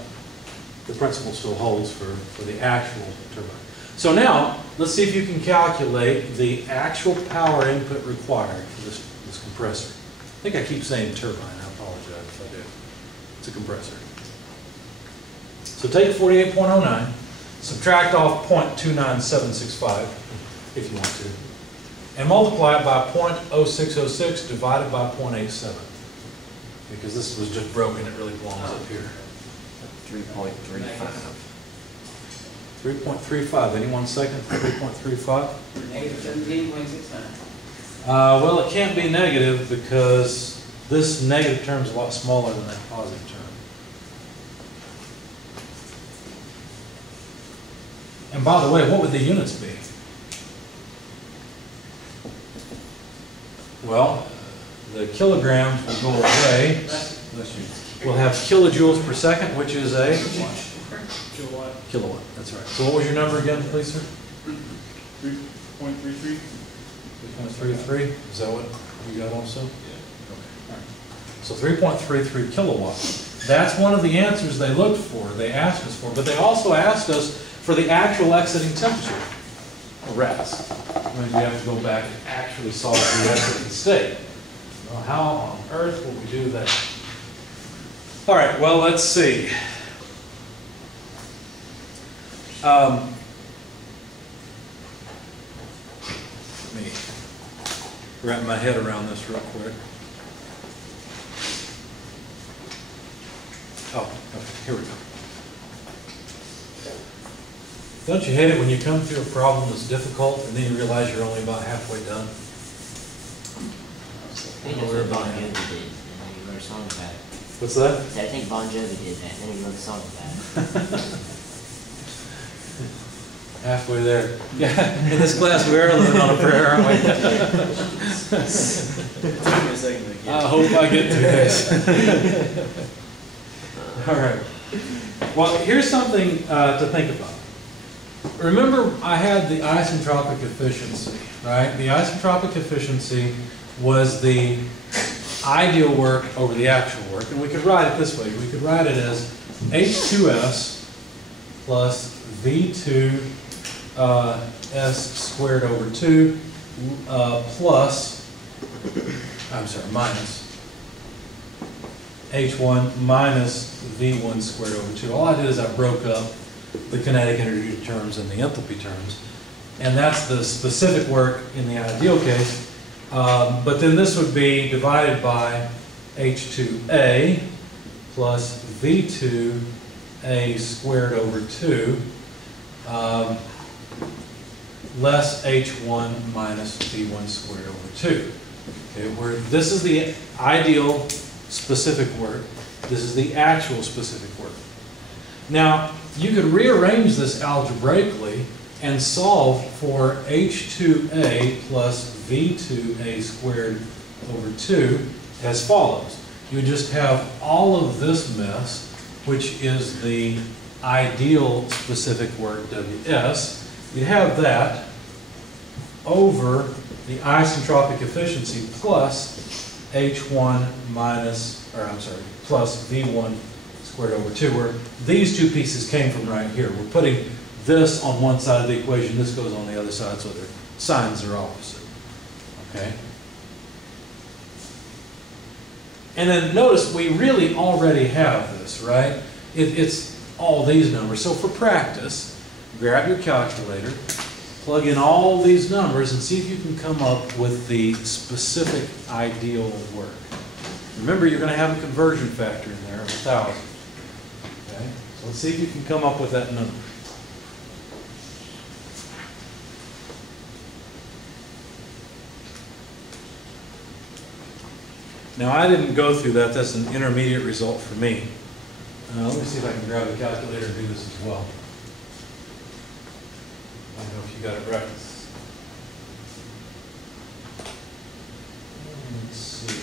the principle still holds for the actual turbine. So now, let's see if you can calculate the actual power input required for this compressor. I think I keep saying turbine, I apologize if I do. It's a compressor. So take 48.09, subtract off 0.29765, if you want to, and multiply it by 0.0606 divided by 0.87. Because this was just broken, it really belongs up here. 3.35. 3.35, anyone second 3.35? Negative 17.69. Well, it can't be negative because this negative term is a lot smaller than that positive term. And by the way, what would the units be? Well, the kilograms will go away. We'll have kilojoules per second, which is a Kilowatt, kilowatt. That's right. So what was your number again, please, sir? 3.33? 3.33. Is that what you got also? Yeah. Okay. All right. So 3.33 kilowatts. That's one of the answers they looked for, they asked us for, but they also asked us for the actual exiting temperature, or rest. I mean, we have to go back and actually solve the exiting state. Well, how on earth will we do that? All right, well, let's see. Let me wrap my head around this real quick. Oh, okay, here we go. Don't you hate it when you come through a problem that's difficult and then you realize you're only about halfway done? I think that's what Bon Jovi did, and then he wrote a song about it. What's that? So I think Bon Jovi did that, and then he wrote a song about it. Halfway there. Yeah, in this class we are living on a prayer, aren't we? It took me a second to get. I hope I get through this. All right. Well, here's something to think about. Remember, I had the isentropic efficiency, right? The isentropic efficiency was the ideal work over the actual work, and we could write it this way. We could write it as H2S plus V2 S squared over 2 minus H1 minus V1 squared over 2. All I did is I broke up the kinetic energy terms and the enthalpy terms. And that's the specific work in the ideal case. But then this would be divided by H2A plus V2A squared over 2 less H1 minus V1 squared over 2. Okay, where this is the ideal specific work. This is the actual specific work. Now, you could rearrange this algebraically and solve for H2A plus V2A squared over 2 as follows. You just have all of this mess, which is the ideal specific work, WS. You have that over the isentropic efficiency plus H1 plus V1 squared over 2, where these two pieces came from right here. We're putting this on one side of the equation, this goes on the other side, so their signs are opposite. Okay? And then notice we really already have this, right? It's all these numbers. So for practice, grab your calculator, plug in all these numbers, and see if you can come up with the specific ideal work. Remember, you're going to have a conversion factor in there of 1,000. Okay? So let's see if you can come up with that number. Now, I didn't go through that. That's an intermediate result for me. Let me see if I can grab a calculator and do this as well. I don't know if you got it right. Let's see.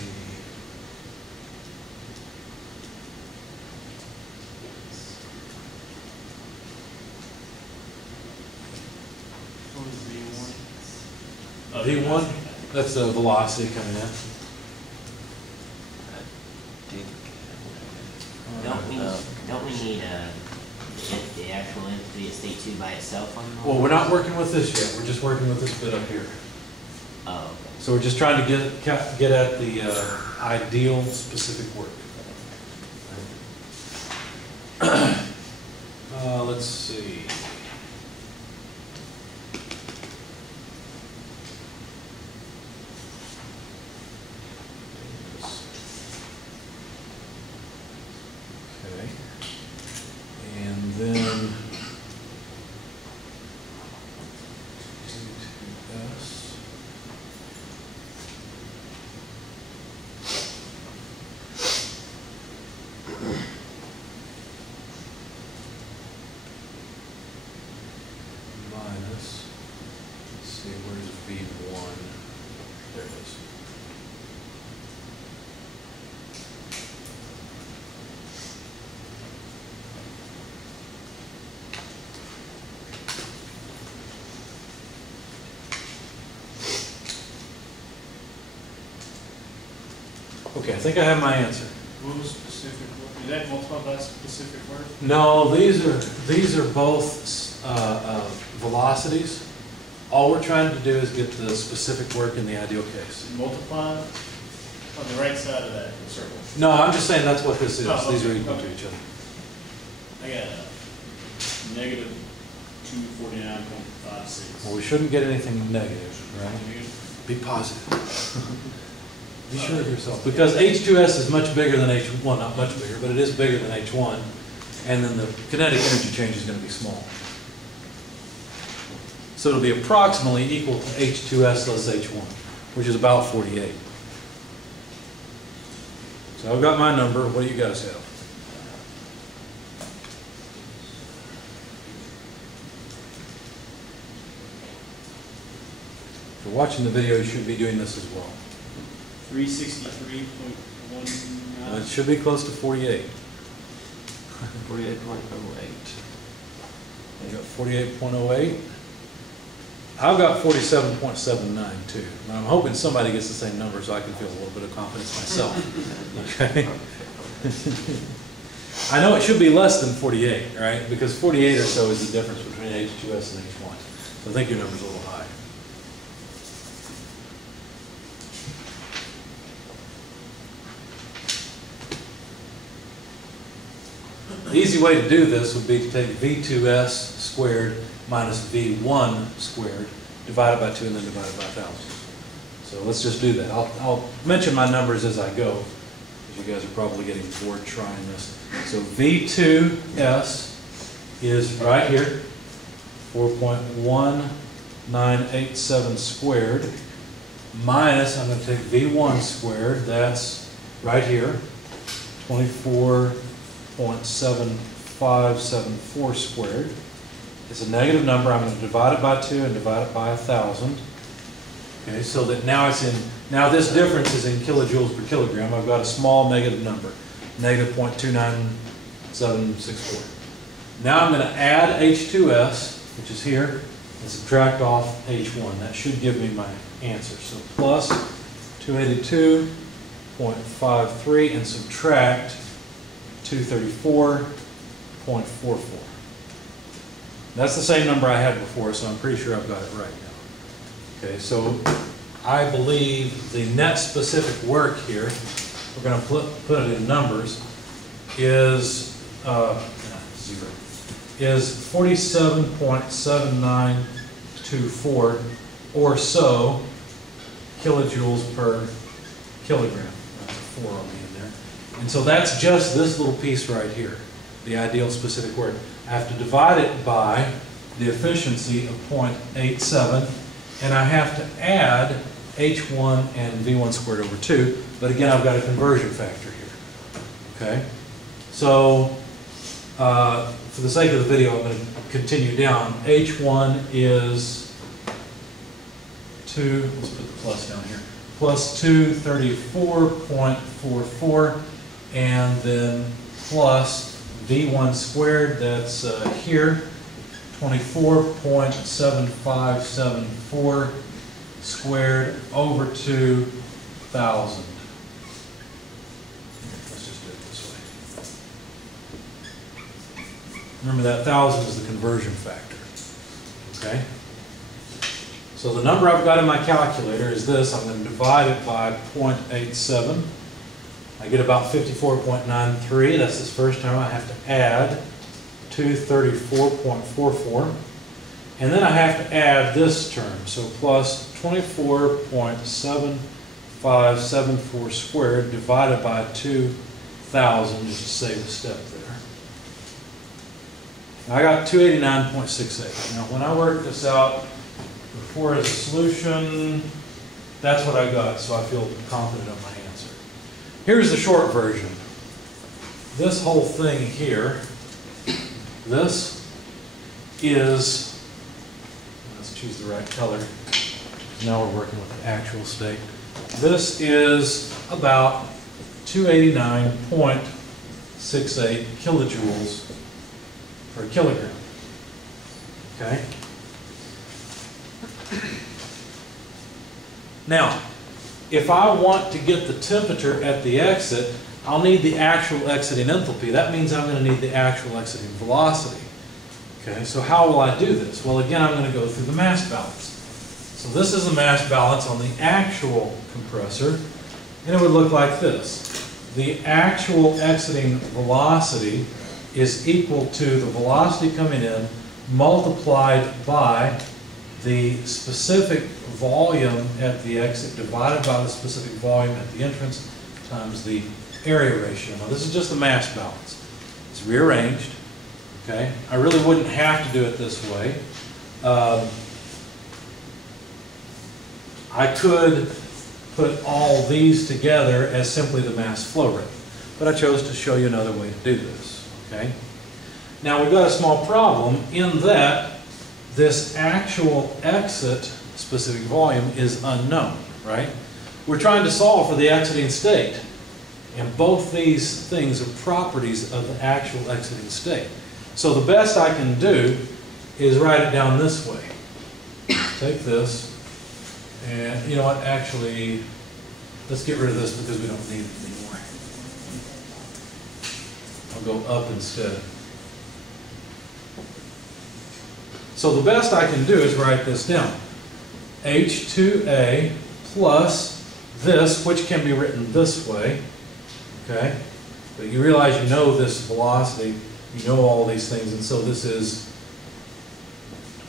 What was V1? V1, that's the velocity coming in. Don't we need the actual entity at state 2 by itself on the Well, we're not working with this yet. We're just working with this bit up here. Oh, okay. So we're just trying to get at the ideal specific work. Let's see. Okay. And then Okay, I think I have my answer. What was specific work? Is that multiplied by specific work? No, these are both velocities. All we're trying to do is get the specific work in the ideal case. Multiply on the right side of that circle. No, I'm just saying that's what this is. Oh, These are okay, equal okay. to each other. I got negative 249.56. Well, we shouldn't get anything negative, right? Be positive. Be sure of yourself. Because H2S is much bigger than H1, well, not much bigger, but it is bigger than H1. And then the kinetic energy change is going to be small. So it'll be approximately equal to H2S less H1, which is about 48. So I've got my number. What do you guys have? If you're watching the video, you should be doing this as well. 363.19. It should be close to 48. 48.08. You got 48.08. I've got 47.79 too. And I'm hoping somebody gets the same number so I can feel a little bit of confidence myself. Okay. I know it should be less than 48, right? Because 48 or so is the difference between H2S and H1. So I think your number's a little high. The easy way to do this would be to take V2S squared minus V1 squared, divided by 2, and then divided by 1,000. So let's just do that. I'll mention my numbers as I go, because you guys are probably getting bored trying this. So V2S is right here, 4.1987 squared, minus, I'm going to take V1 squared, that's right here, 24.7574 squared. It's a negative number. I'm going to divide it by 2 and divide it by 1,000. Okay, so that now it's in, now this difference is in kilojoules per kilogram. I've got a small negative number, negative 0.29764. Now I'm going to add H2S, which is here, and subtract off H1. That should give me my answer. So plus 282.53 and subtract 234.44. That's the same number I had before, so I'm pretty sure I've got it right now. Okay, so I believe the net specific work here, we're going to put it in numbers, is 47.7924 or so kilojoules per kilogram. That's a 4 on the end there. And so that's just this little piece right here, the ideal specific work. I have to divide it by the efficiency of 0.87, and I have to add H1 and V1 squared over 2, but again, I've got a conversion factor here. Okay? So, for the sake of the video, I'm going to continue down. H1 is 2, let's put the plus down here, plus 234.44, and then plus V1 squared, that's here, 24.7574 squared over 2,000. Let's just do it this way. Remember that 1,000 is the conversion factor. Okay? So the number I've got in my calculator is this. I'm going to divide it by 0.87. I get about 54.93. That's this first term. I have to add 234.44. And then I have to add this term. So plus 24.7574 squared divided by 2,000, just to save a step there. I got 289.68. Now when I work this out before as a solution, that's what I got. So I feel confident of my answer. Here's the short version. This whole thing here, this is, let's choose the right color. Now we're working with the actual state. This is about 289.68 kilojoules per kilogram. Okay? Now, if I want to get the temperature at the exit, I'll need the actual exiting enthalpy. That means I'm going to need the actual exiting velocity. Okay, so how will I do this? Well, again, I'm going to go through the mass balance. So this is the mass balance on the actual compressor, and it would look like this. The actual exiting velocity is equal to the velocity coming in multiplied by the specific volume at the exit divided by the specific volume at the entrance times the area ratio. Now this is just the mass balance. It's rearranged. Okay, I really wouldn't have to do it this way. I could put all these together as simply the mass flow rate, but I chose to show you another way to do this. Okay. Now we've got a small problem in that this actual exit specific volume is unknown, right? We're trying to solve for the exiting state, and both these things are properties of the actual exiting state. So the best I can do is write it down this way. Take this, and you know what, actually, let's get rid of this because we don't need it anymore. I'll go up instead. So the best I can do is write this down. H2A plus this, which can be written this way, okay? But you realize you know this velocity, you know all these things, and so this is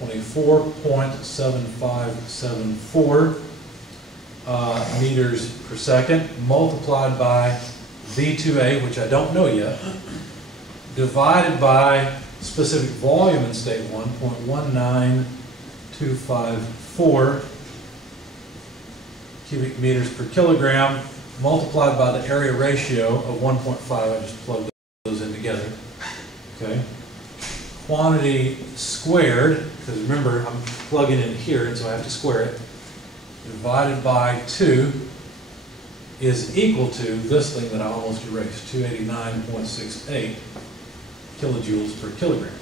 24.7574 meters per second multiplied by V2A, which I don't know yet, divided by specific volume in state 1, 0.19254 cubic meters per kilogram multiplied by the area ratio of 1.5. I just plugged those in together. Okay. Quantity squared, because remember I'm plugging in here and so I have to square it, divided by 2 is equal to this thing that I almost erased, 289.68 kilojoules per kilogram.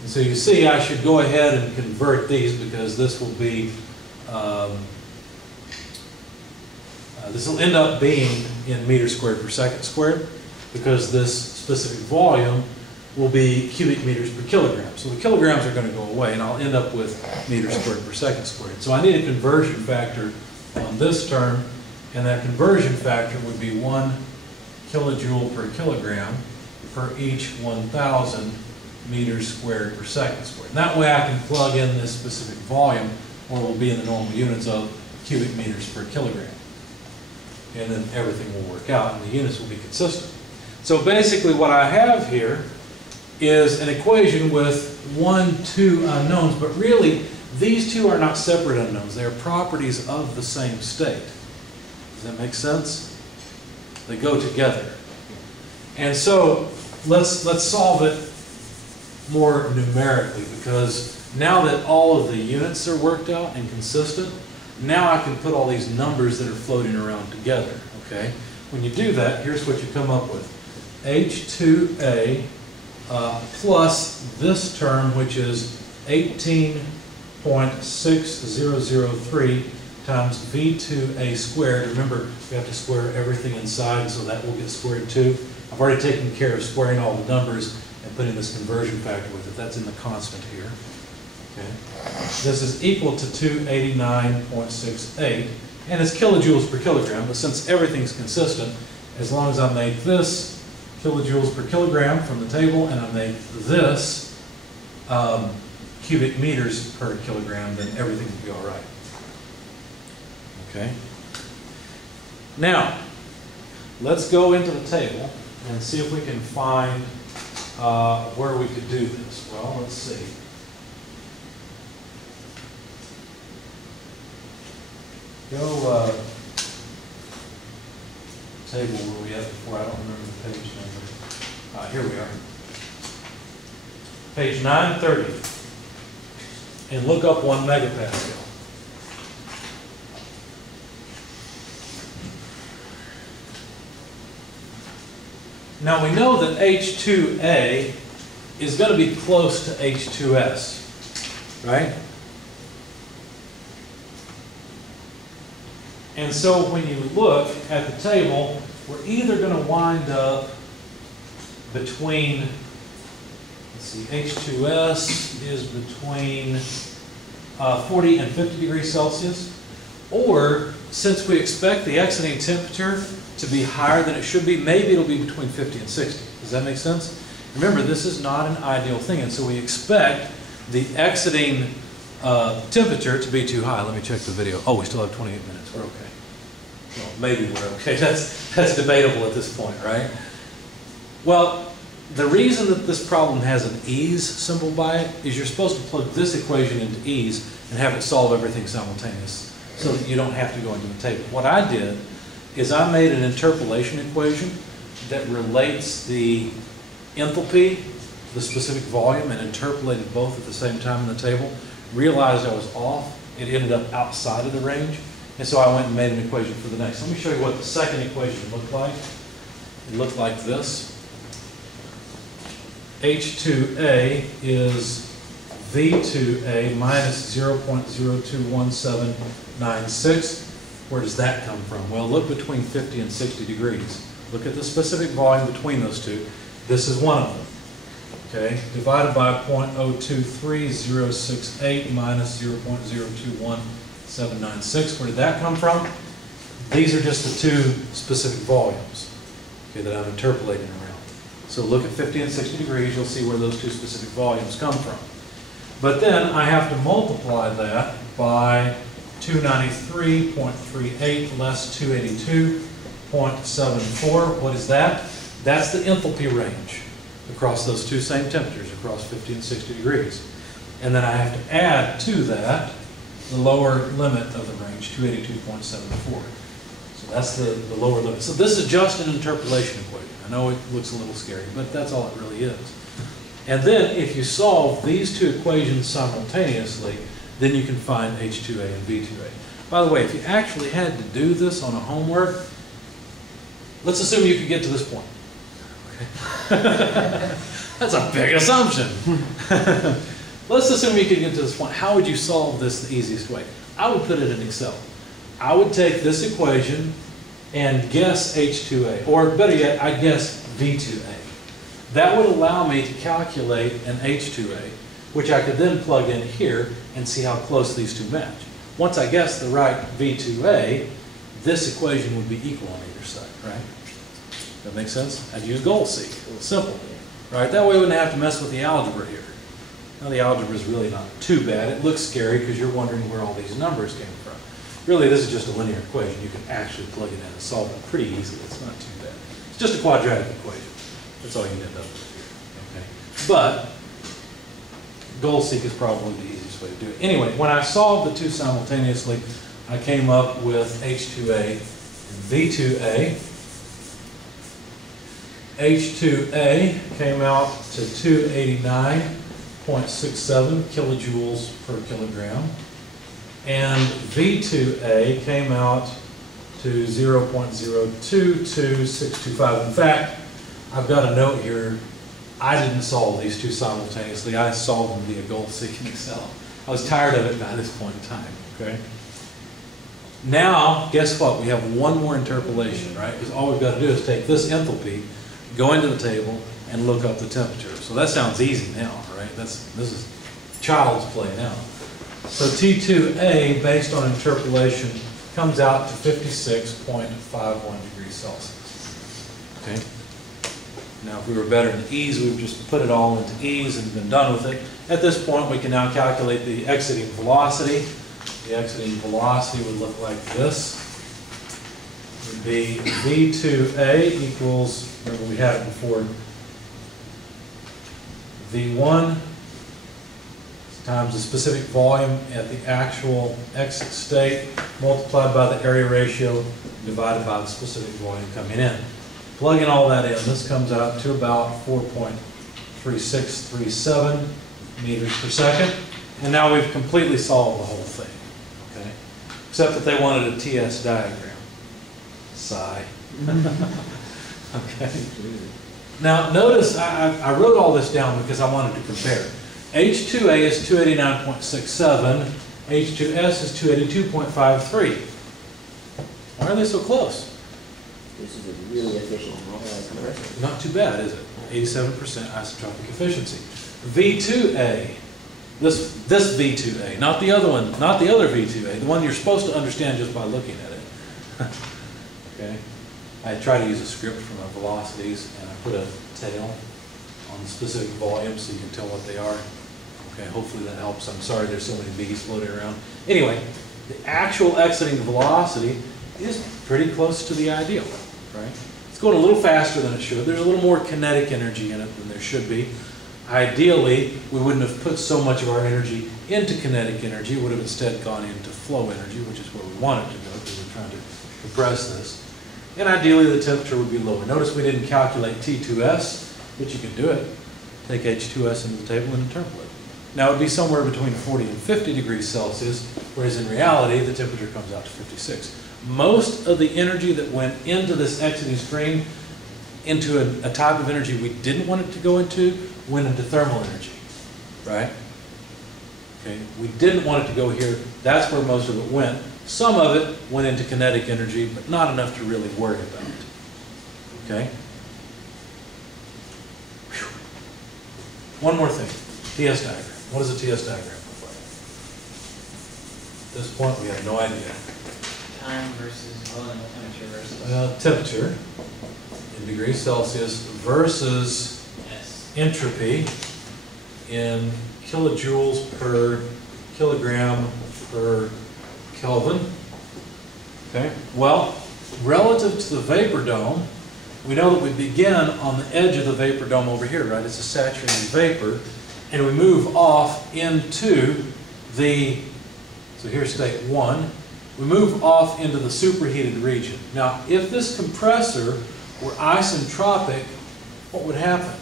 And so you see I should go ahead and convert these because this will be, this will end up being in meters squared per second squared because this specific volume will be cubic meters per kilogram. So the kilograms are going to go away and I'll end up with meters squared per second squared. So I need a conversion factor on this term, and that conversion factor would be 1 kilojoule per kilogram per each 1,000 meters squared per second squared. And that way I can plug in this specific volume, or it will be in the normal units of cubic meters per kilogram. And then everything will work out and the units will be consistent. So basically what I have here is an equation with 1, 2 unknowns, but really these two are not separate unknowns. They are properties of the same state. Does that make sense? They go together. And so let's solve it more numerically, because now that all of the units are worked out and consistent, now I can put all these numbers that are floating around together, okay? When you do that, here's what you come up with. H2A plus this term, which is 18.6003 times V2A squared. Remember, we have to square everything inside, so that will get squared too. I've already taken care of squaring all the numbers and putting this conversion factor with it. That's in the constant here. Okay. This is equal to 289.68, and it's kilojoules per kilogram, but since everything's consistent, as long as I make this kilojoules per kilogram from the table and I make this cubic meters per kilogram, then everything will be all right. Okay. Now, let's go into the table and see if we can find where we could do this. Well, let's see. Go table where we at before. I don't remember the page number. Here we are. Page 930. And look up 1 megapascal. Now we know that H2A is going to be close to H2S, right? And so when you look at the table, we're either going to wind up between, let's see, H2S is between 40 and 50 degrees Celsius, or since we expect the exiting temperature to be higher than it should be, maybe it'll be between 50 and 60. Does that make sense? Remember, this is not an ideal thing, and so we expect the exiting temperature to be too high. Let me check the video. Oh, we still have 28 minutes. We're okay. Well, maybe we're okay. That's debatable at this point, right? Well, the reason that this problem has an ease symbol by it is you're supposed to plug this equation into ease and have it solve everything simultaneously so that you don't have to go into the table. What I did is I made an interpolation equation that relates the enthalpy, the specific volume, and interpolated both at the same time in the table. Realized I was off. It ended up outside of the range. And so I went and made an equation for the next. Let me show you what the second equation looked like. It looked like this. H2A is V2A minus 0.021796. Where does that come from? Well, look between 50 and 60 degrees. Look at the specific volume between those two. This is one of them. Okay, divided by 0.023068 minus 0.021796. Where did that come from? These are just the two specific volumes, okay, that I'm interpolating around. So look at 50 and 60 degrees, you'll see where those two specific volumes come from. But then I have to multiply that by 293.38 less 282.74. What is that? That's the enthalpy range across those two same temperatures, across 50 and 60 degrees. And then I have to add to that the lower limit of the range, 282.74. So that's the lower limit. So this is just an interpolation equation. I know it looks a little scary, but that's all it really is. And then if you solve these two equations simultaneously, then you can find H2A and V2A. By the way, if you actually had to do this on a homework, let's assume you could get to this point. Okay. That's a big assumption. Let's assume you could get to this point. How would you solve this the easiest way? I would put it in Excel. I would take this equation and guess H2A, or better yet, I'd guess V2A. That would allow me to calculate an H2A, which I could then plug in here and see how close these two match. Once I guess the right V2A, this equation would be equal on either side, right? That makes sense? I'd use goal seek. It's simple, right? That way we wouldn't have to mess with the algebra here. Now the algebra is really not too bad. It looks scary because you're wondering where all these numbers came from. Really, this is just a linear equation. You can actually plug it in and solve it pretty easily. It's not too bad. It's just a quadratic equation. That's all you end up with here. Okay? But goal seek is probably the easiest way to do it. Anyway, when I solved the two simultaneously, I came up with H2A and V2A. H2A came out to 289.67 kilojoules per kilogram. And V2A came out to 0.022625. In fact, I've got a note here. I didn't solve these two simultaneously. I solved them via goal seek in Excel. I was tired of it by this point in time, okay? Now, guess what? We have one more interpolation, right? Because all we've got to do is take this enthalpy, go into the table, and look up the temperature. So that sounds easy now, right? This is child's play now. So T2A, based on interpolation, comes out to 56.51 degrees Celsius. Okay? Now, if we were better in ease, we would just put it all into ease and been done with it. At this point, we can now calculate the exiting velocity. The exiting velocity would look like this. It would be V2A equals, remember we had it before, V1 times the specific volume at the actual exit state multiplied by the area ratio divided by the specific volume coming in. Plug in all that in, this comes out to about 4.3637 meters per second. And now we've completely solved the whole thing, okay? Except that they wanted a TS diagram. Sigh. Okay. Now notice I wrote all this down because I wanted to compare. H2A is 289.67, H2S is 282.53. Why are they so close? This is a really efficient compressor. Not too bad, is it? 87% isentropic efficiency. V2A, this V2A, not the other one, not the other V2A, the one you're supposed to understand just by looking at it. Okay? I try to use a script for my velocities, and I put a tail on the specific volume so you can tell what they are. Okay, hopefully that helps. I'm sorry there's so many B's floating around. Anyway, the actual exiting velocity is pretty close to the ideal, right? It's going a little faster than it should. There's a little more kinetic energy in it than there should be. Ideally, we wouldn't have put so much of our energy into kinetic energy. It would have instead gone into flow energy, which is where we want it to go because we're trying to compress this. And ideally, the temperature would be lower. Notice we didn't calculate T2S, but you can do it. Take H2S into the table and interpolate. Now, it would be somewhere between 40 and 50 degrees Celsius, whereas in reality, the temperature comes out to 56. Most of the energy that went into this exiting stream, into a type of energy we didn't want it to go into, went into thermal energy, right? Okay, we didn't want it to go here. That's where most of it went. Some of it went into kinetic energy, but not enough to really worry about it. Okay? Whew. One more thing. TS diagram. What does a TS diagram look like? At this point, we have no idea. Time versus, well, and temperature versus. Temperature in degrees Celsius versus Yes. entropy in kilojoules per kilogram per Kelvin. Okay. Well, relative to the vapor dome, we know that we begin on the edge of the vapor dome over here, right? It's a saturated vapor, and we move off into the, so here's state 1, we move off into the superheated region. Now, if this compressor were isentropic, what would happen?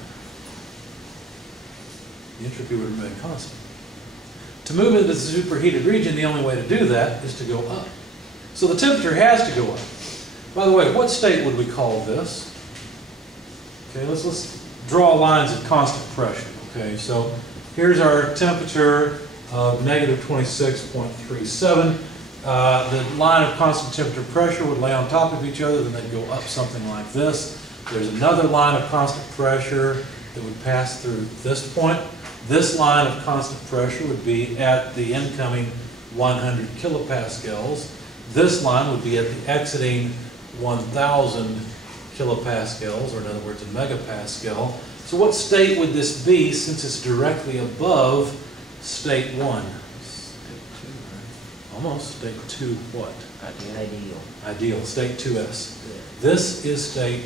The entropy would remain constant. To move into the superheated region, the only way to do that is to go up. So the temperature has to go up. By the way, what state would we call this? Okay, let's draw lines of constant pressure. Okay, so here's our temperature of negative 26.37. The line of constant temperature pressure would lay on top of each other, then they'd go up something like this. There's another line of constant pressure that would pass through this point. This line of constant pressure would be at the incoming 100 kilopascals. This line would be at the exiting 1,000 kilopascals, or in other words, a megapascal. So what state would this be since it's directly above state 1? Almost. State 2 what? Ideal. Ideal. State 2s. Yeah. This is state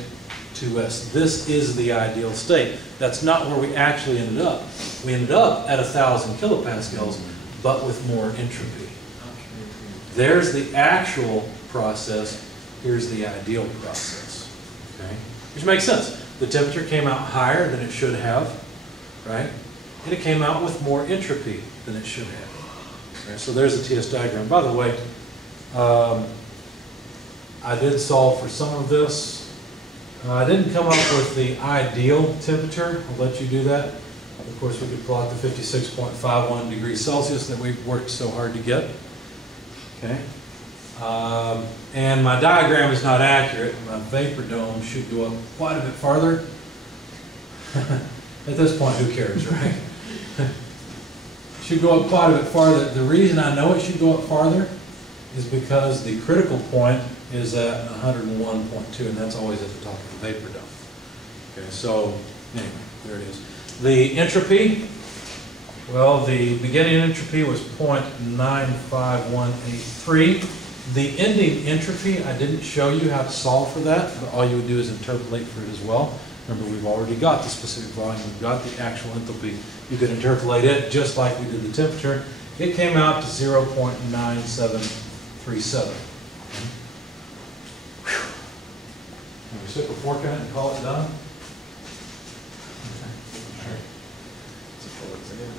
2s. This is the ideal state. That's not where we actually ended up. We ended up at 1,000 kilopascals, but with more entropy. There's the actual process. Here's the ideal process. Okay? Which makes sense. The temperature came out higher than it should have, right? And it came out with more entropy than it should have. Okay, so there's the TS diagram. By the way, I did solve for some of this. I didn't come up with the ideal temperature. I'll let you do that. Of course, we could plot the 56.51 degrees Celsius that we've worked so hard to get. Okay. And my diagram is not accurate. My vapor dome should go up quite a bit farther. At this point, who cares, right? Should go up quite a bit farther. The reason I know it should go up farther is because the critical point is at 101.2, and that's always at the top of the vapor dome. Okay, so anyway, there it is. The entropy, well, the beginning entropy was 0.95183. The ending entropy, I didn't show you how to solve for that, but all you would do is interpolate for it as well. Remember, we've already got the specific volume, we've got the actual enthalpy. You could interpolate it just like we did the temperature. It came out to 0.9737. Can we stick a fork in it and call it done? It's a 4 exam.